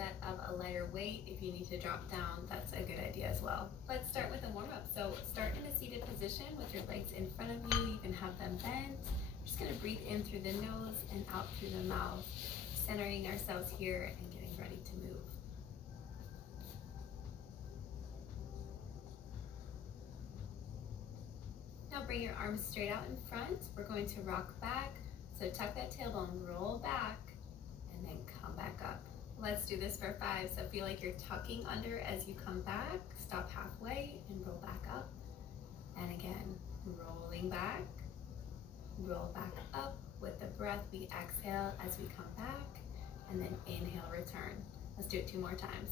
set of a lighter weight. If you need to drop down, that's a good idea as well. Let's start with a warm-up. So start in a seated position with your legs in front of you. You can have them bent. We're just gonna breathe in through the nose and out through the mouth, centering ourselves here and getting ready to move. Now bring your arms straight out in front. We're going to rock back. So tuck that tailbone, roll back, and then come back up. Let's do this for 5. So feel like you're tucking under as you come back. Stop halfway and roll back up. And again, rolling back, roll back up. With the breath, we exhale as we come back, and then inhale, return. Let's do it 2 more times.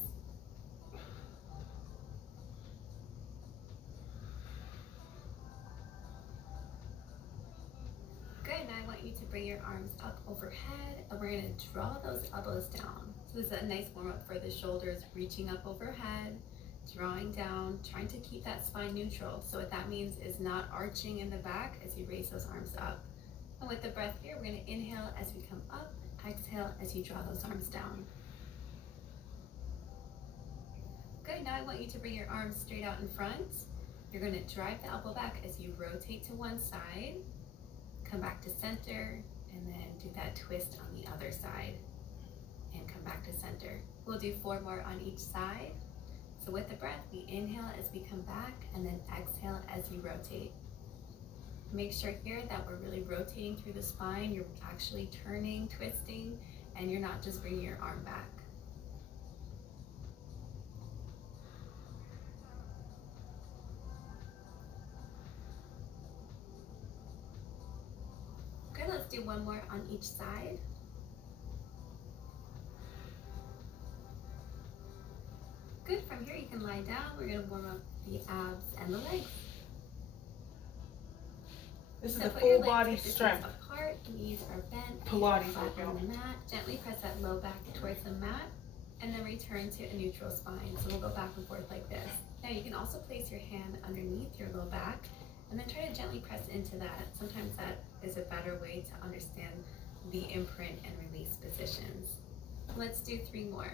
Good, now I want you to bring your arms up overhead, and we're gonna draw those elbows down. So this is a nice warm up for the shoulders, reaching up overhead, drawing down, trying to keep that spine neutral. So what that means is not arching in the back as you raise those arms up. And with the breath here, we're gonna inhale as we come up, exhale as you draw those arms down. Good, now I want you to bring your arms straight out in front. You're gonna drive the elbow back as you rotate to one side. Come back to center, and then do that twist on the other side, and come back to center. We'll do 4 more on each side. So with the breath, we inhale as we come back, and then exhale as we rotate. Make sure here that we're really rotating through the spine. You're actually turning, twisting, and you're not just bringing your arm back. Good, let's do 1 more on each side. Good, from here you can lie down. We're gonna warm up the abs and the legs. This is So a put your full legs body hip strength. apart, knees are bent, Pilates flat workout. on the mat. Gently press that low back towards the mat, and then return to a neutral spine. So we'll go back and forth like this. Now you can also place your hand underneath your low back, and then try to gently press into that. Sometimes that is a better way to understand the imprint and release positions. Let's do 3 more.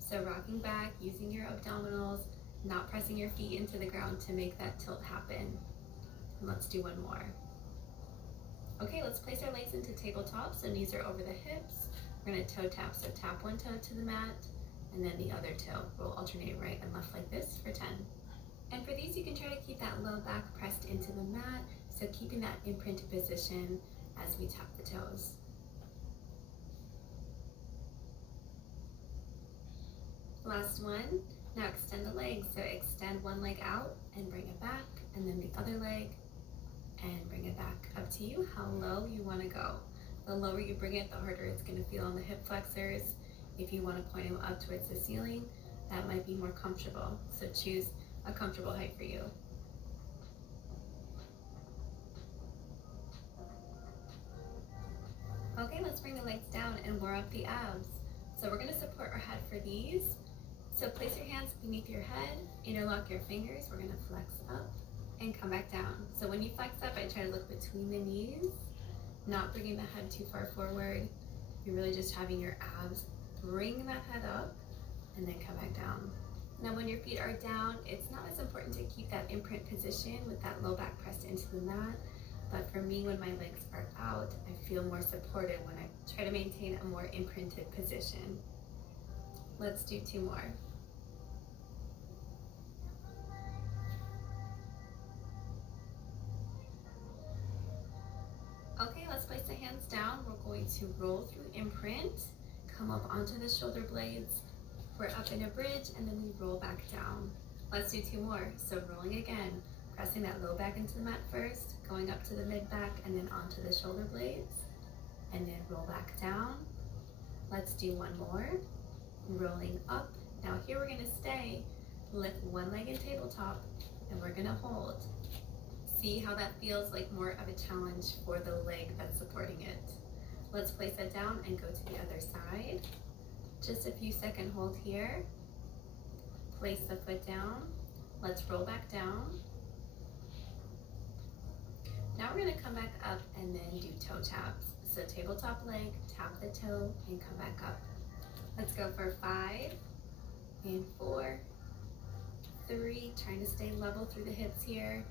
So rocking back, using your abdominals, not pressing your feet into the ground to make that tilt happen. And let's do 1 more. Okay, let's place our legs into tabletop, so knees are over the hips. We're gonna toe tap, so tap 1 toe to the mat, and then the other toe. We'll alternate right and left like this for 10. And for these, you can try to keep that low back pressed into the mat, so keeping that imprinted position as we tap the toes. Last one. Now extend the legs, so extend 1 leg out and bring it back, and then the other leg, and bring it back. Up to you how low you want to go. The lower you bring it, the harder it's going to feel on the hip flexors. If you want to point them up towards the ceiling, that might be more comfortable. So choose a comfortable height for you. Okay, let's bring the legs down and warm up the abs. So we're going to support our head for these. So place your hands beneath your head, interlock your fingers. We're going to flex up and come back down. So when you flex up, I try to look between the knees, not bringing the head too far forward. You're really just having your abs bring that head up and then come back down. Now when your feet are down, it's not as important to keep that imprint position with that low back pressed into the mat. But for me, when my legs are out, I feel more supported when I try to maintain a more imprinted position. Let's do 2 more. Okay, let's place the hands down. We're going to roll through imprint, come up onto the shoulder blades. We're up in a bridge, and then we roll back down. Let's do 2 more. So rolling again, pressing that low back into the mat first, going up to the mid back, and then onto the shoulder blades, and then roll back down. Let's do 1 more. Rolling up. Now here we're gonna stay, lift 1 leg in tabletop, and we're gonna hold. See how that feels like more of a challenge for the leg that's supporting it. Let's place that down and go to the other side. Just a few second hold here. Place the foot down. Let's roll back down. Now we're gonna come back up and then do toe taps. So tabletop leg, tap the toe, and come back up. Let's go for 5 and 4, 3, trying to stay level through the hips here.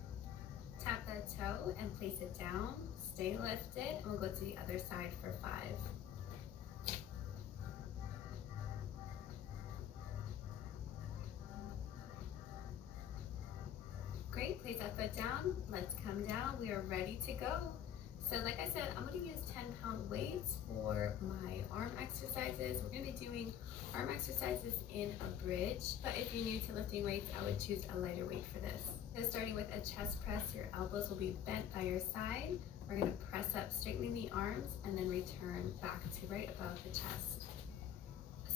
Tap that toe and place it down. Stay lifted, and we'll go to the other side for 5. Great, place that foot down. Let's come down. We are ready to go. So like I said, I'm going to use 10-pound weights for my arm exercises. We're going to be doing arm exercises in a bridge, but if you're new to lifting weights, I would choose a lighter weight for this. So starting with a chest press, your elbows will be bent by your side. We're going to press up, straightening the arms, and then return back to right above the chest.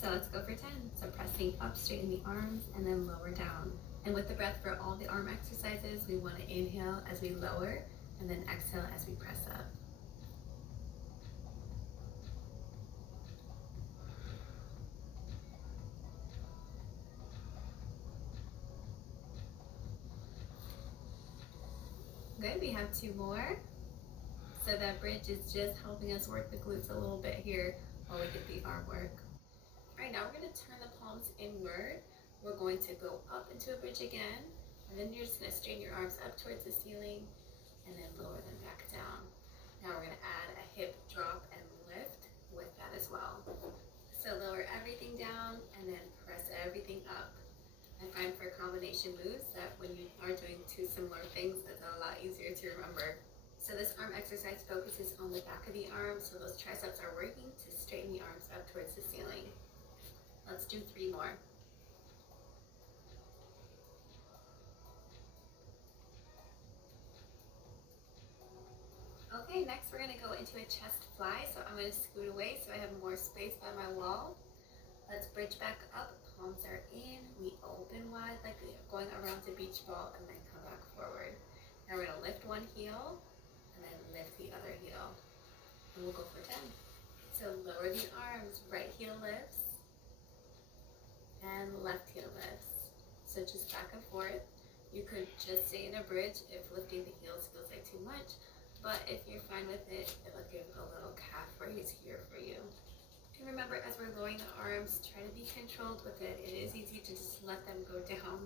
So let's go for 10. So pressing up, straighten the arms, and then lower down. And with the breath for all the arm exercises, we want to inhale as we lower, and then exhale as we press up. Good, we have 2 more. So that bridge is just helping us work the glutes a little bit here while we get the arm work. All right, now we're going to turn the palms inward. We're going to go up into a bridge again, and then you're just going to straighten your arms up towards the ceiling and then lower them back down. Now we're going to add a hip drop and lift with that as well. So lower everything down and then press everything up. I find for combination moves that when you are doing 2 similar things, that's a lot easier to remember. So this arm exercise focuses on the back of the arm, so those triceps are working to straighten the arms up towards the ceiling. Let's do 3 more. Okay, next we're going to go into a chest fly, so I'm going to scoot away so I have more space by my wall. Let's bridge back up, palms are in, we open wide like we're going around the beach ball, and then come back forward. Now we're going to lift one heel, and then lift the other heel, and we'll go for 10. So lower the arms, right heel lifts, and left heel lifts. So just back and forth. You could just stay in a bridge if lifting the heels feels like too much, but if you're fine with it, it'll give a little calf raise here for you. And remember, as we're lowering the arms, try to be controlled with it. It is easy to just let them go down,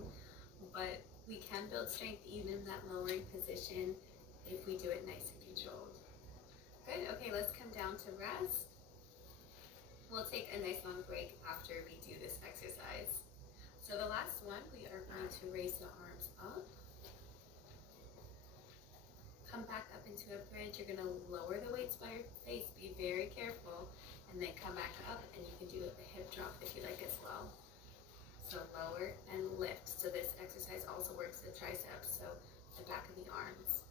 but we can build strength even in that lowering position if we do it nice and controlled. Good, okay, let's come down to rest. We'll take a nice long break after we do this exercise. So the last one, we are going to raise the arms up. Come back up into a bridge. You're going to lower the weights by your face. Be very careful. And then come back up, and you can do a hip drop if you like as well. So lower and lift. So this exercise also works the triceps, so the back of the arms.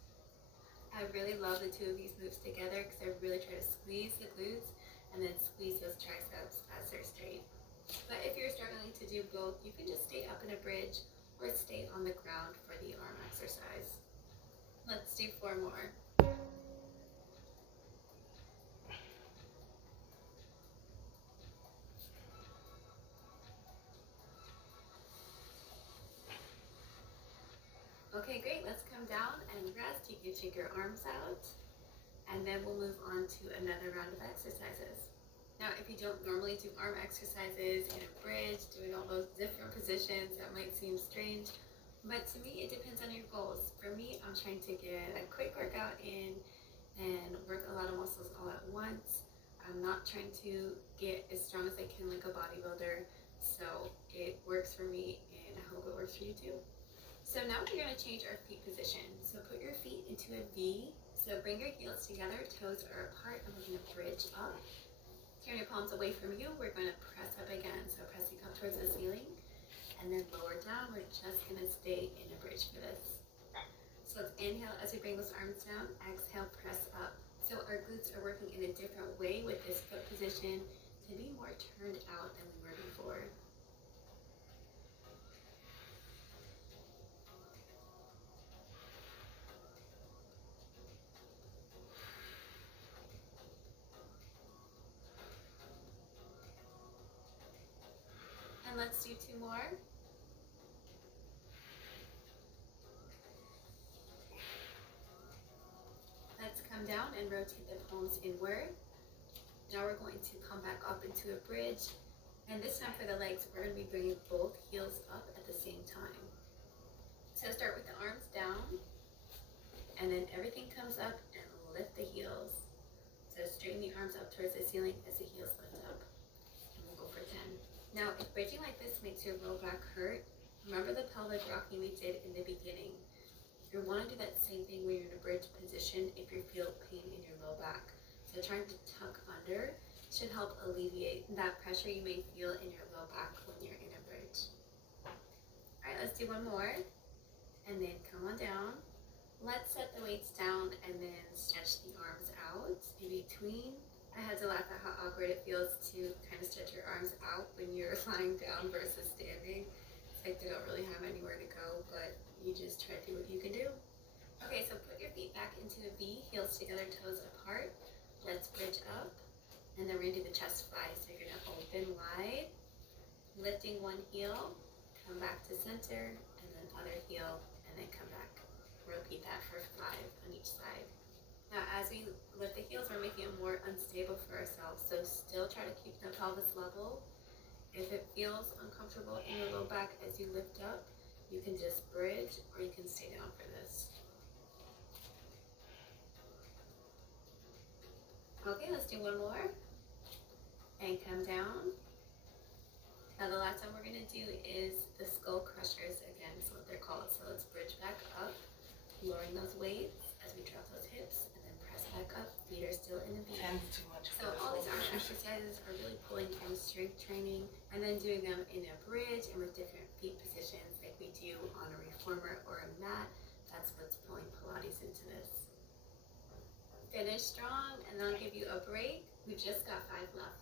I really love the 2 of these moves together because I really try to squeeze the glutes and then squeeze those triceps as they're straight. But if you're struggling to do both, you can just stay up in a bridge or stay on the ground for the arm exercise. Let's do 4 more. Okay, great. Let's come down and rest. You can shake your arms out, and then we'll move on to another round of exercises. Now, if you don't normally do arm exercises in a bridge, doing all those different positions, that might seem strange, but to me, it depends on your goals. For me, I'm trying to get a quick workout in and work a lot of muscles all at once. I'm not trying to get as strong as I can like a bodybuilder, so it works for me, and I hope it works for you too. So now we're going to change our feet position. So put your feet into a V. So bring your heels together, toes are apart, and we're going to bridge up. Turn your palms away from you. We're going to press up again. So pressing up towards the ceiling, and then lower down. We're just going to stay in a bridge for this. So let's inhale as we bring those arms down. Exhale, press up. So our glutes are working in a different way with this foot position to be more turned out than we were before. And let's do 2 more. Let's come down and rotate the palms inward. Now we're going to come back up into a bridge, And this time for the legs, we're going to be bringing both heels up at the same time. So start with the arms down, and then everything comes up and lift the heels. So straighten the arms up towards the ceiling as the heels lift up. And we'll go for 10. Now, if bridging like this makes your low back hurt, remember the pelvic rocking we did in the beginning. You want to do that same thing when you're in a bridge position if you feel pain in your low back. So trying to tuck under should help alleviate that pressure you may feel in your low back when you're in a bridge. All right, let's do one more. And then come on down. Let's set the weights down and then stretch the arms out in between. I had to laugh at how awkward it feels to kind of stretch your arms out when you're lying down versus standing. It's like they don't really have anywhere to go, but you just try to do what you can do. Okay, so put your feet back into a V, heels together, toes apart. Let's bridge up, and then we're gonna do the chest fly. So you're gonna open wide, lifting one heel, come back to center, and then other heel, and then come back. Repeat that for 5 on each side. Now, as we lift the heels, we're making it more unstable for ourselves. So still try to keep the pelvis level. If it feels uncomfortable in your low back as you lift up, you can just bridge or you can stay down for this. Okay, let's do one more. And come down. Now the last one we're gonna do is the skull crushers again, is what they're called. So let's bridge back up, lowering those weights as we drop those hips, and then press back up. Feet are still in a V. Too much. So all these arm exercises are really pulling from strength training, and then doing them in a bridge and with different feet positions like we do on a reformer or a mat. That's what's pulling Pilates into this. Finish strong, and then I'll give you a break. We've just got 5 left.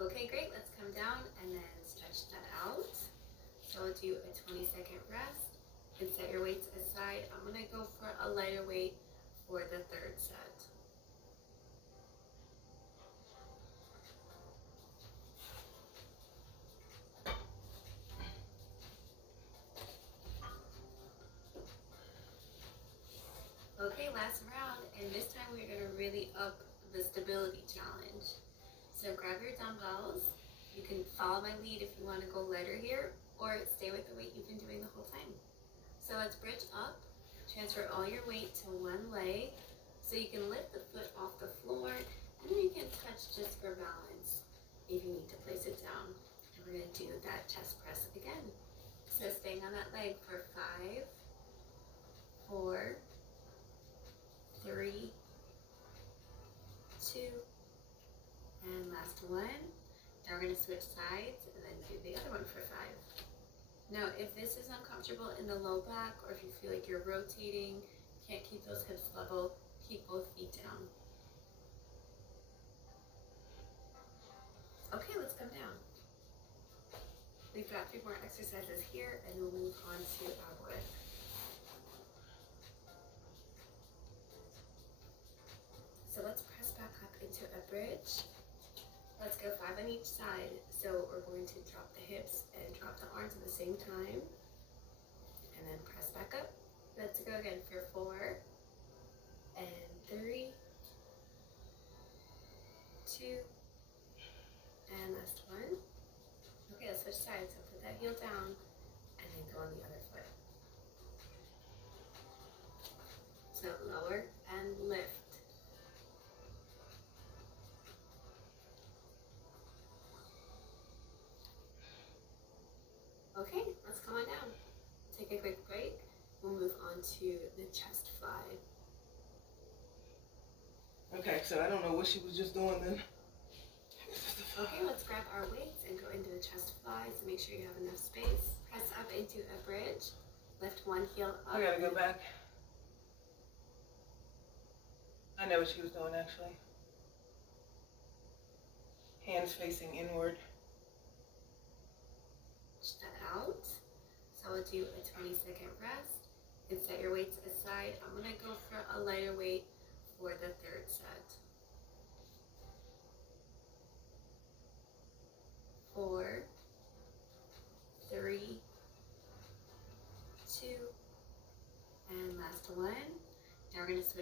Okay, great, let's come down and then stretch that out. So we'll do a 20-second rest and set your weights aside. I'm gonna go for a lighter weight for the 3rd set. Okay, last round, and this time we're gonna really up the stability challenge. So grab your dumbbells. You can follow my lead if you want to go lighter here, or stay with the weight you've been doing the whole time. So let's bridge up, transfer all your weight to one leg, so you can lift the foot off the floor, and then you can touch just for balance if you need to place it down. And we're gonna do that chest press again. So staying on that leg for 5, 4, 3, 2, and last one. Now we're going to switch sides and then do the other one for 5. Now, if this is uncomfortable in the low back, or if you feel like you're rotating, can't keep those hips level, keep both feet down. Okay, let's come down. We've got 3 more exercises here, and we'll move on to our wood. So let's press back up into a bridge. Let's go 5 on each side. So we're going to drop the hips and drop the arms at the same time. And then press back up. Let's go again for 4 and 3, 2, and last one. Okay, let's switch sides. So put that heel down and then go on the other foot. So lower and lift. Okay, let's come on down. Take a quick break. We'll move on to the chest fly. Okay, so I don't know what she was just doing then. Okay, let's grab our weights and go into the chest fly. So make sure you have enough space. Press up into a bridge. Lift one heel up. I gotta go back. I know what she was doing actually. Hands facing inward. That out. So we'll do a 20-second rest and set your weights aside. I'm gonna go for a lighter weight for the 3rd set.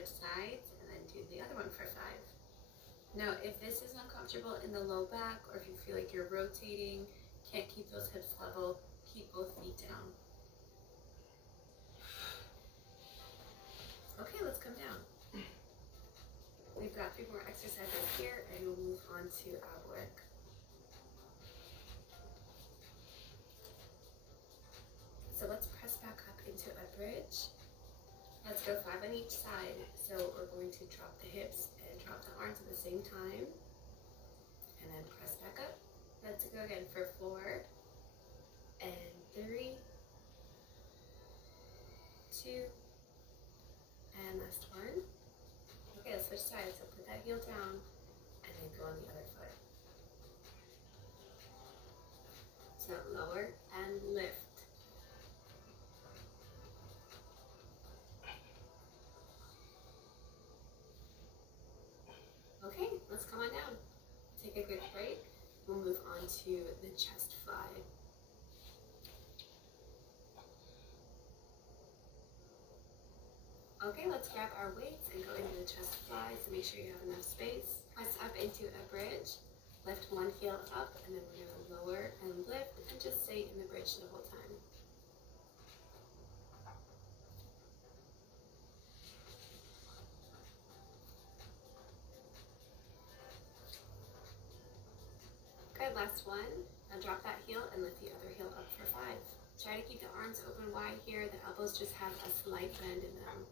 switch sides and then do the other one for 5. Now, if this is uncomfortable in the low back, or if you feel like you're rotating, can't keep those hips level, keep both feet down. Okay, let's come down. We've got 3 more exercises here, and we'll move on to ab work. So let's press back up into a bridge. Let's go 5 on each side. So we're going to drop the hips and drop the arms at the same time. And then press back up. Let's go again for 4 and 3, 2, and last one. Okay, let's switch sides. So put that heel down and then go on the other foot. So lower and lift. Okay, let's come on down. Take a quick break. We'll move on to the chest fly. Okay, let's grab our weights and go into the chest fly, so make sure you have enough space. Press up into a bridge. Lift one heel up, and then we're going to lower and lift, and just stay in the bridge the whole time. Good, last one. Now drop that heel and lift the other heel up for 5. Try to keep the arms open wide here. The elbows just have a slight bend in them.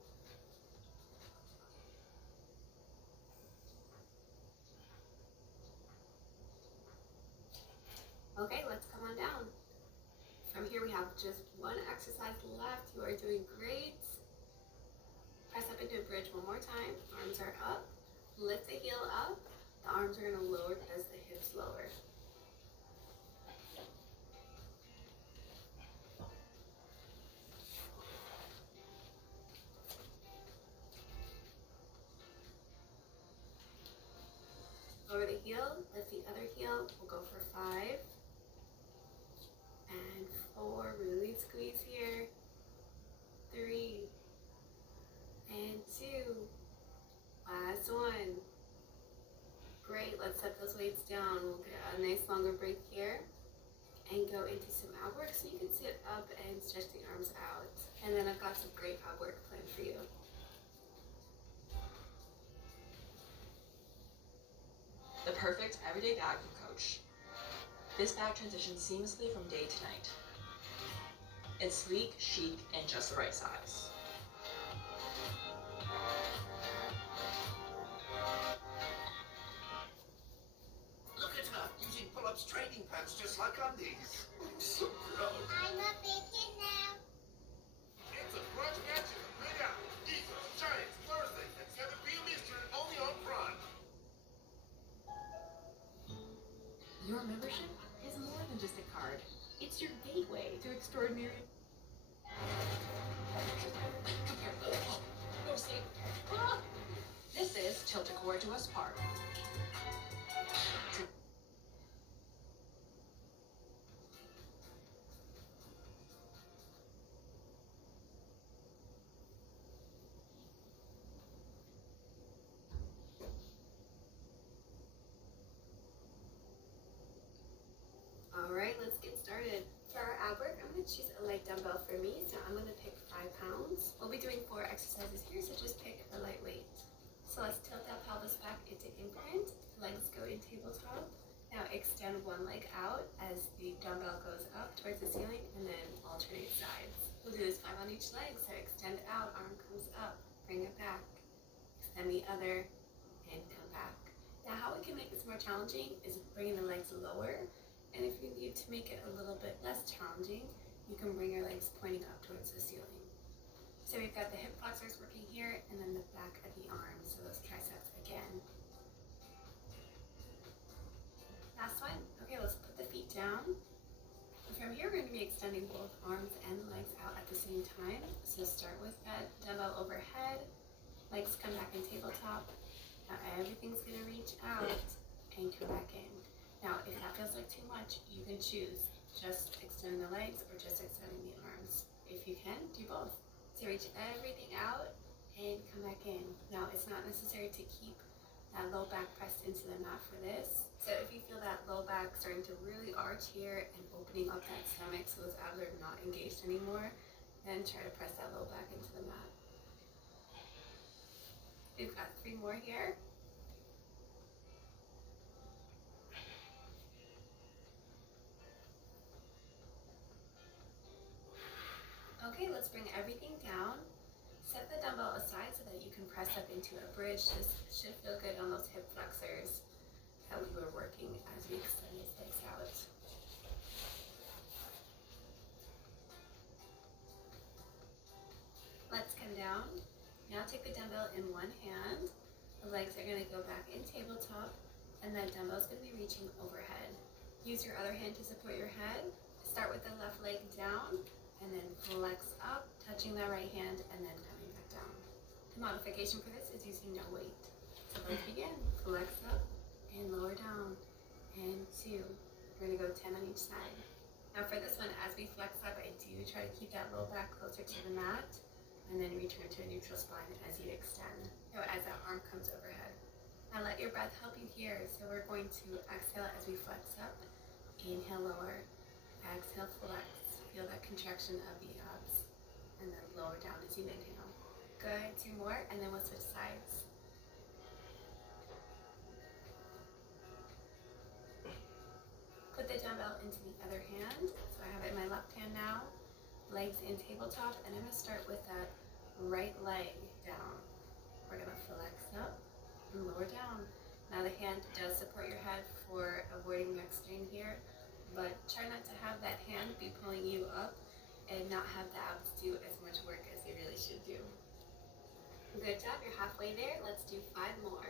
Okay, let's come on down. From here we have just one exercise left. You are doing great. Press up into a bridge one more time. Arms are up. Lift the heel up. The arms are going to lower as the hips lower. Lower the heel, lift the other heel. We'll go for 5 and 4. Really squeeze here. 3 and 2. Last one. Great, let's set those weights down. We'll get a nice longer break here and go into some ab work, so you can sit up and stretch the arms out. And then I've got some great ab work planned for you. The perfect everyday bag for Coach. This bag transitions seamlessly from day to night. It's sleek, chic, and just the right size. Look at her, using pull-ups training pants just like undies. I'm so proud. I'm a big kid now. It's a brunch match made out. Eagles, Giants, Thursday at 7 p.m. Eastern, only on Prime. Your membership is more than just a card. It's your gateway to extraordinary. No sleep. Ah! This is Tilticor to us Park. Alright, let's get started. For our ab work, I'm going to choose a light dumbbell for me, so I'm going to pick 5 pounds. We'll be doing 4 exercises here, so just pick a light weight. So let's tilt that pelvis back into imprint, legs go in tabletop. Now extend one leg out as the dumbbell goes up towards the ceiling, and then alternate sides. We'll do this 5 on each leg, so extend out, arm comes up, bring it back, extend the other, and come back. Now how we can make this more challenging is bringing the legs lower. And if you need to make it a little bit less challenging, you can bring your legs pointing up towards the ceiling. So we've got the hip flexors working here, and then the back of the arms, so those triceps again. Last one. Okay, let's put the feet down. From here, we're going to be extending both arms and legs out at the same time. So start with that dumbbell overhead, legs come back in tabletop. Now everything's going to reach out and come back in. Now, if that feels like too much, you can choose just extending the legs or just extending the arms. If you can, do both. So reach everything out and come back in. Now, it's not necessary to keep that low back pressed into the mat for this. So if you feel that low back starting to really arch here and opening up that stomach so those abs are not engaged anymore, then try to press that low back into the mat. We've got 3 more here. Okay, let's bring everything down. Set the dumbbell aside so that you can press up into a bridge. This should feel good on those hip flexors that we were working as we extend these legs out. Let's come down. Now take the dumbbell in one hand. The legs are going to go back in tabletop, and that dumbbell is going to be reaching overhead. Use your other hand to support your head. Start with the left leg down, and then flex up, touching that right hand, and then coming back down. The modification for this is using no weight. So let's begin. Flex up and lower down, and 2. We're going to go 10 on each side. Now for this one, as we flex up, I do try to keep that low back closer to the mat, and then return to a neutral spine as you extend, or as that arm comes overhead. Now let your breath help you here. So we're going to exhale as we flex up, inhale, lower, exhale, flex. Feel that contraction of the abs, and then lower down as you inhale. Good, 2 more, and then we'll switch sides. Put the dumbbell into the other hand. So I have it in my left hand now, legs in tabletop, and I'm gonna start with that right leg down. We're gonna flex up and lower down. Now the hand does support your head for avoiding neck strain here, but try not to have that hand be pulling you up and not have the abs do as much work as they really should do. Good job, you're halfway there. Let's do 5 more.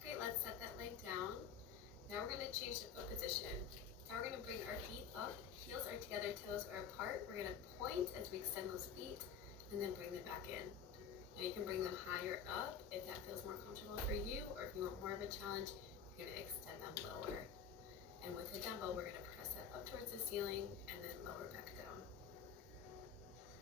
Okay, let's set that leg down. Now we're going to change the foot position. Now we're going to bring our feet up, heels are together, toes are apart. We're going to point as we extend those feet, and then bring them back in. Now you can bring them higher up if that feels more comfortable for you, or if you want more of a challenge, you're going to extend them lower. And with the dumbbell, we're going to press that up towards the ceiling, and then lower back down.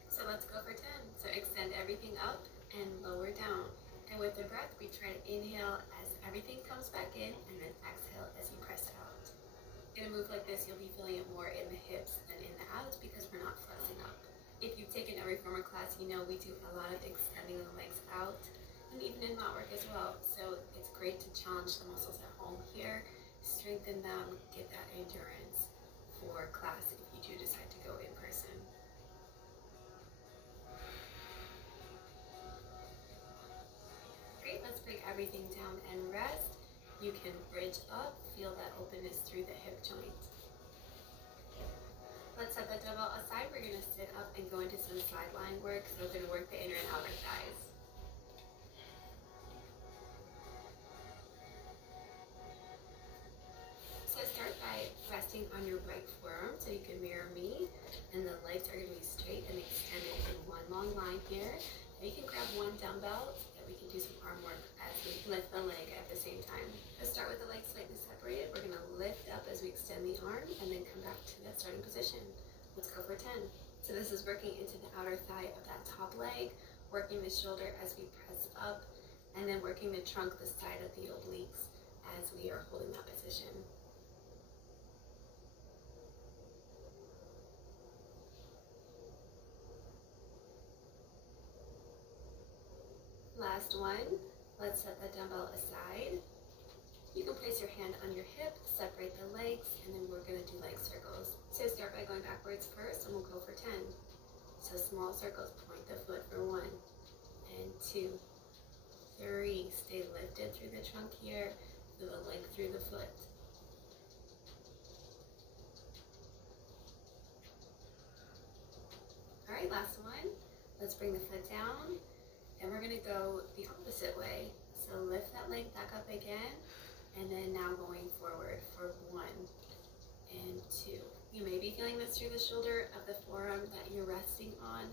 So let's go for 10. So extend everything up and lower down. And with the breath, we try to inhale as everything comes back in, and then exhale as you press out. In a move like this, you'll be feeling it more in the hips than in the abs because we're not flexing up. If you've taken a reformer class, you know we do a lot of extending the legs out, and even in mat work as well. So it's great to challenge the muscles at home here, strengthen them, get that endurance for class if you do decide to go in person. Great, let's bring everything down and rest. You can bridge up, feel that openness through the hip joint. Let's set the dumbbell aside. We're going to sit up and go into some sideline work. So we're going to work the inner and outer thighs. So start by resting on your right forearm so you can mirror me. And the legs are going to be straight and extended in one long line here. Now you can grab one dumbbell so that we can do some arm work as we lift the leg at the same time. Let's start with the legs slightly separated. We're going to lift up as we extend the arm and then come back to that starting position. Let's go for 10. So this is working into the outer thigh of that top leg, working the shoulder as we press up, and then working the trunk, the side of the obliques as we are holding that position. Last one. Let's set the dumbbell aside. You can place your hand on your hip, separate the legs, and then we're going to do leg circles. So start by going backwards first, and we'll go for 10. So small circles, point the foot for 1, and 2, 3. Stay lifted through the trunk here, feel the leg through the foot. All right, last one. Let's bring the foot down, and we're going to go the opposite way. So lift that leg back up again, and then now going forward for 1 and 2. You may be feeling this through the shoulder of the forearm that you're resting on,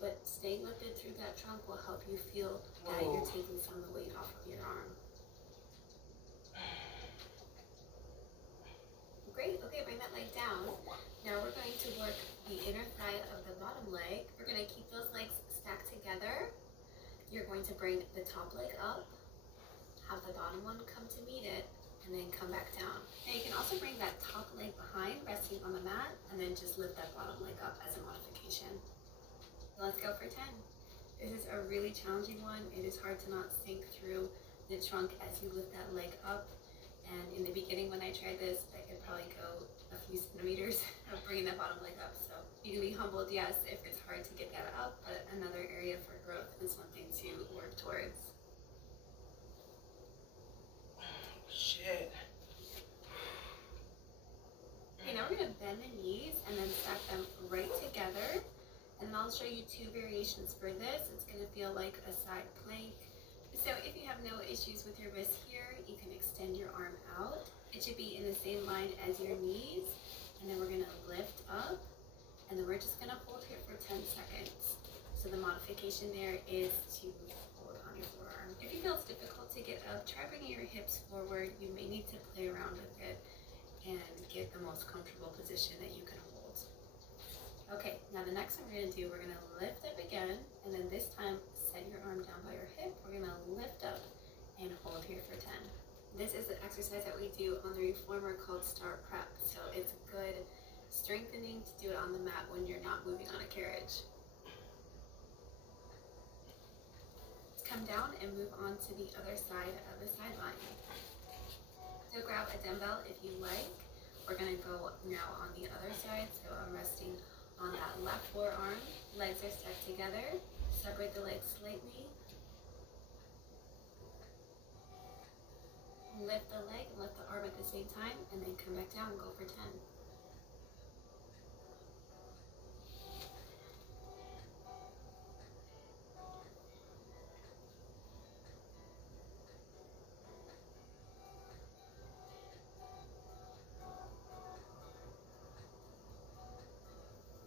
but staying lifted through that trunk will help you feel that you're Whoa. taking some of the weight off of your arm. Great, okay, bring that leg down. Now we're going to work the inner thigh of the bottom leg. We're gonna keep those legs stacked together. You're going to bring the top leg up, have the bottom one come to meet it, and then come back down. Now you can also bring that top leg behind, resting on the mat, and then just lift that bottom leg up as a modification. Let's go for 10. This is a really challenging one. It is hard to not sink through the trunk as you lift that leg up. And in the beginning when I tried this, I could probably go a few centimeters of bringing that bottom leg up. So you can be humbled, yes, if it's hard to get that up, but another area for growth and something to work towards. Shit. Okay, now we're gonna bend the knees and then stack them right together. And then I'll show you 2 variations for this. It's gonna feel like a side plank. So if you have no issues with your wrist here, you can extend your arm out. It should be in the same line as your knees. And then we're gonna lift up. And then we're just gonna hold here for 10 seconds. So the modification there is to hold on your forearm. If you feel it's difficult to get up, try bringing your hips forward. You may need to play around with it and get the most comfortable position that you can hold. Okay, now the next one we're gonna do, we're gonna lift up again, and then this time set your arm down by your hip. We're gonna lift up and hold here for 10. This is the exercise that we do on the reformer called Star Prep. So it's good strengthening to do it on the mat when you're not moving on a carriage. Let's come down and move on to the other side of the sideline. So grab a dumbbell if you like. We're gonna go now on the other side. So I'm resting on that left forearm. Legs are stacked together. Separate the legs slightly. Lift the leg and lift the arm at the same time, and then come back down and go for 10.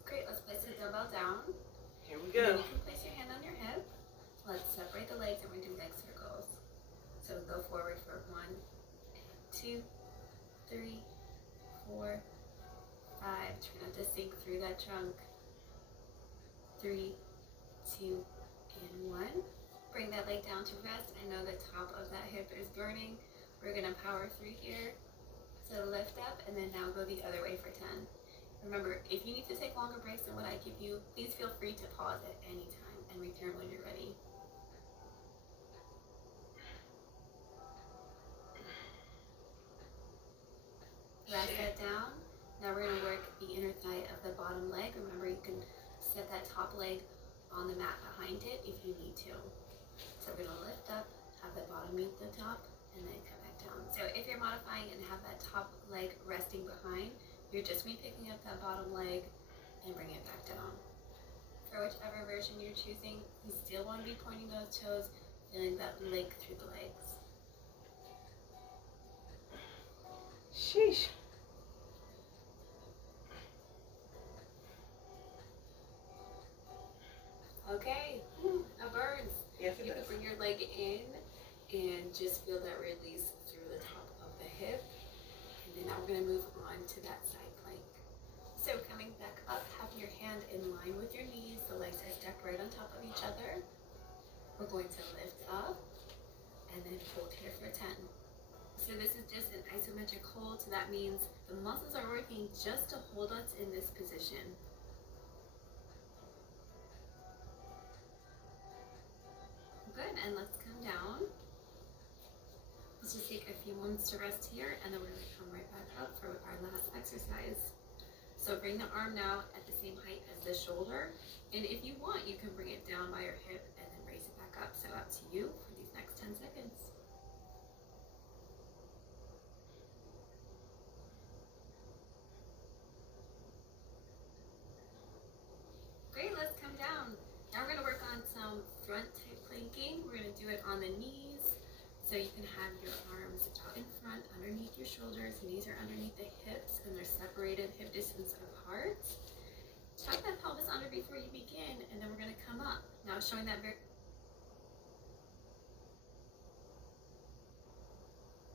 Great, let's place the dumbbell down. Here we And then go. you can place your hand on your hip. Let's separate the legs and we're gonna do leg circles. So go forward for 1, 2, 3, 4, 5. Try not to sink through that trunk. 3, 2, and 1. Bring that leg down to rest. I know the top of that hip is burning. We're gonna power through here. So lift up and then now go the other way for 10. Remember, if you need to take longer breaks than what I give you, please feel free to pause at any time and return when you're ready. Rest that down. Now we're going to work the inner thigh of the bottom leg. Remember, you can set that top leg on the mat behind it if you need to. So we're going to lift up, have the bottom meet the top, and then come back down. So if you're modifying and have that top leg resting behind, you're just me picking up that bottom leg and bring it back down. For whichever version you're choosing, you still want to be pointing those toes, feeling that length through the legs. Sheesh. Okay, that burns. Yes, it You can does. bring your leg in and just feel that release through the top of the hip. And then now we're going to move on to that side plank. So coming back up, have your hand in line with your knees. The legs are stacked right on top of each other. We're going to lift up and then hold here for 10. So this is just an isometric hold. So that means the muscles are working just to hold us in this position. Good, and let's come down. Let's just take a few moments to rest here, and then we're gonna come right back up for our last exercise. So bring the arm now at the same height as the shoulder, and if you want, you can bring it down by your hip and then raise it back up. So up to you for these next 10 seconds. Great, let's come down. Now we're gonna work on some front type planking. We're gonna do it on the knees. So you can have your arms out in front, underneath your shoulders. Knees are underneath the hips and they're separated hip distance apart. Tuck that pelvis under before you begin, and then we're gonna come up. Now showing that very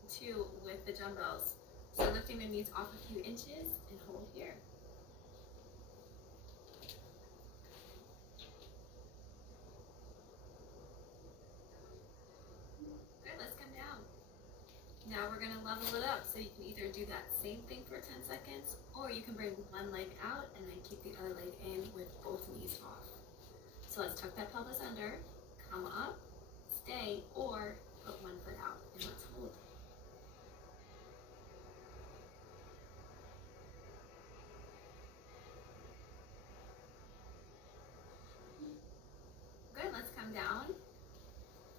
two with the dumbbells. So lifting the knees off a few inches and hold here. Good, let's come down. Now we're gonna level it up, so you can either do that same thing for 10 seconds, or you can bring one leg out and then keep the other leg in with both knees off. So let's tuck that pelvis under, come up, stay, or put one foot out, and let's hold. Good, let's come down.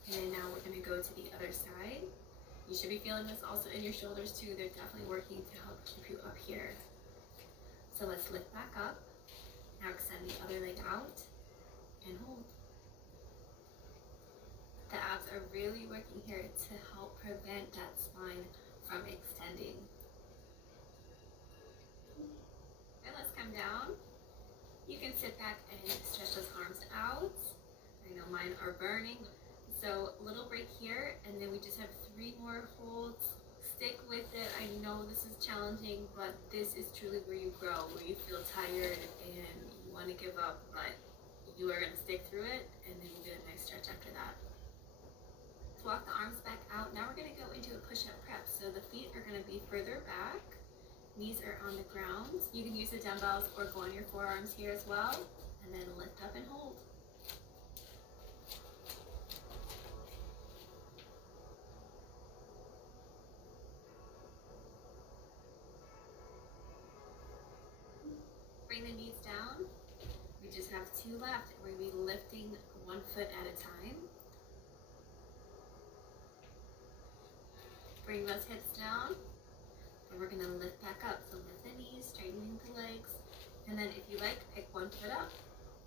And then now we're gonna go to the other side. You should be feeling this also in your shoulders too. They're definitely working to help keep you up here. So let's lift back up. Now extend the other leg out and hold. The abs are really working here to help prevent that spine from extending. And let's come down. You can sit back and stretch those arms out. I know mine are burning. So little break here, and then we just have 3 more holds. Stick with it. I know this is challenging, but this is truly where you grow, where you feel tired and you want to give up, but you are going to stick through it, and then we'll do a nice stretch after that. Let's walk the arms back out. Now we're going to go into a push-up prep. So the feet are going to be further back. Knees are on the ground. You can use the dumbbells or go on your forearms here as well, and then lift up and hold. Bring the knees down. We just have 2 left. We're going to be lifting 1 foot at a time. Bring those hips down. And we're going to lift back up. So lift the knees, straightening the legs. And then if you like, pick 1 foot up.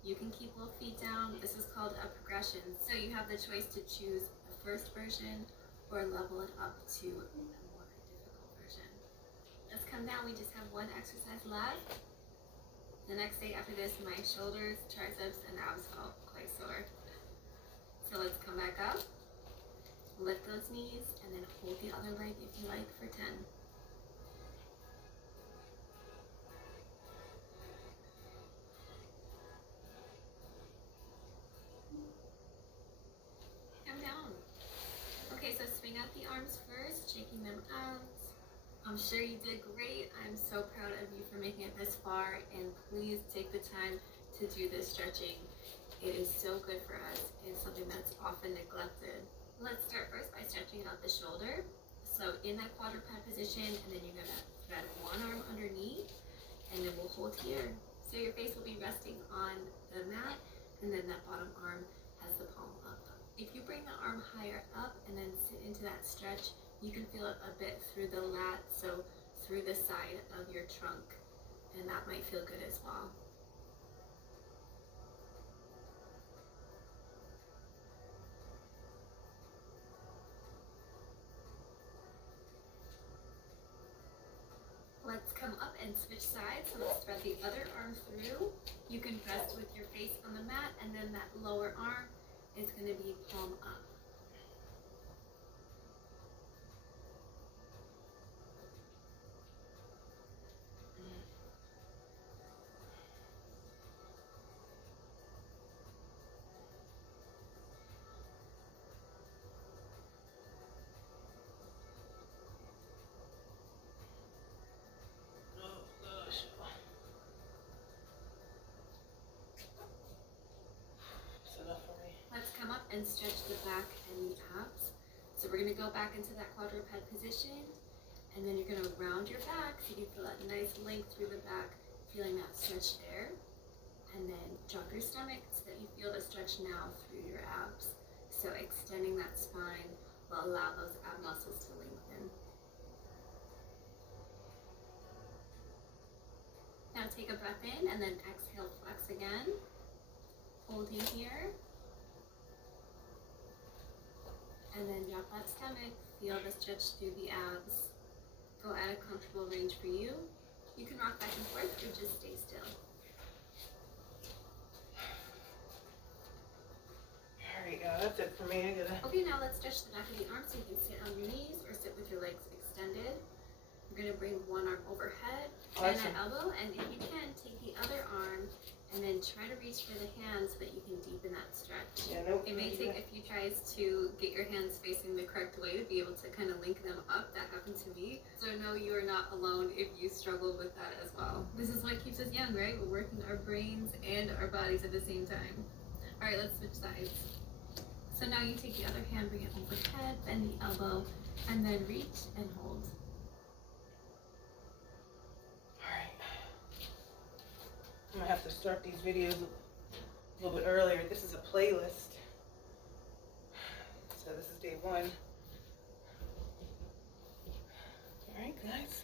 You can keep both feet down. This is called a progression. So you have the choice to choose the first version or level it up to a more difficult version. Let's come down. We just have 1 exercise left. The next day after this, my shoulders, triceps, and abs felt quite sore. So let's come back up, lift those knees, and then hold the other leg if you like for 10. Come down. Okay, so swing out the arms first, shaking them out. I'm sure you did great. I'm so proud of you for making it this far, and please take the time to do this stretching. It is so good for us. It's something that's often neglected. Let's start first by stretching out the shoulder. So in that quadruped position, and then you're gonna thread 1 arm underneath, and then we'll hold here. So your face will be resting on the mat, and then that bottom arm has the palm up. If you bring the arm higher up and then sit into that stretch, you can feel it a bit through the lat, so through the side of your trunk, and that might feel good as well. Let's come up and switch sides. So let's thread the other arm through. You can rest with your face on the mat, and then that lower arm is going to be palm up. And stretch the back and the abs. So we're going to go back into that quadruped position, and then you're going to round your back so you can feel that nice length through the back, feeling that stretch there. And then drop your stomach so that you feel the stretch now through your abs. So extending that spine will allow those ab muscles to lengthen. Now take a breath in and then exhale, flex again. Holding here. And then drop that stomach, feel the stretch through the abs. Go at a comfortable range for you. You can rock back and forth or just stay still. that's it for me. I gotta. Okay, now let's stretch the back of the arm so you can sit on your knees or sit with your legs extended. We're gonna bring one arm overhead, bend Awesome. that elbow, and if you can, take the other arm and then try to reach for the hand so that you can deepen that stretch. Yeah, nope. It may take a few tries to get your hands facing the correct way to be able to kind of link them up. That happened to me. So no, you are not alone if you struggled with that as well. This is what keeps us young, right? We're working our brains and our bodies at the same time. All right, let's switch sides. So now you take the other hand, bring it overhead, bend the elbow, and then reach and hold. Alright. I'm gonna have to start these videos a little bit earlier. This is a playlist. So this is day 1. Alright, guys.